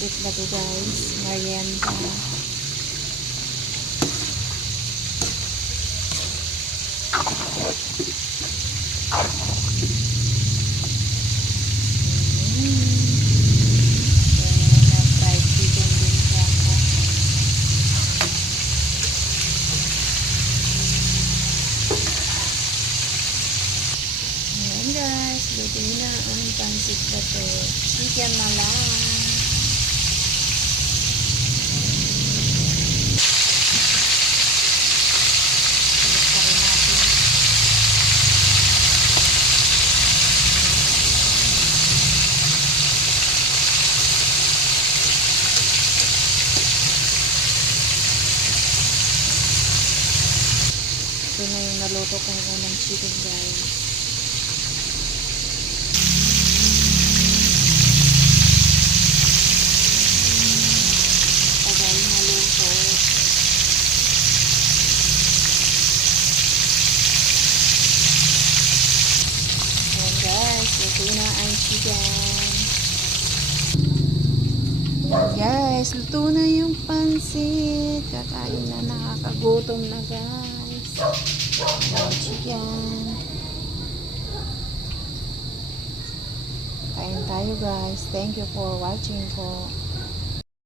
pansit na to guys. Merienda. Fried chicken din siya. Ayan guys, luto na ang pansit na to. Chicken na lang. Ito na yung naluto kong unang chicken guys. Tagal naluto. Ayan guys, luto na ang chicken. Guys, luto na yung pansit. Kakain na, nakakagutom na guys. Chicken. Kain tayo guys. Thank you for watching po.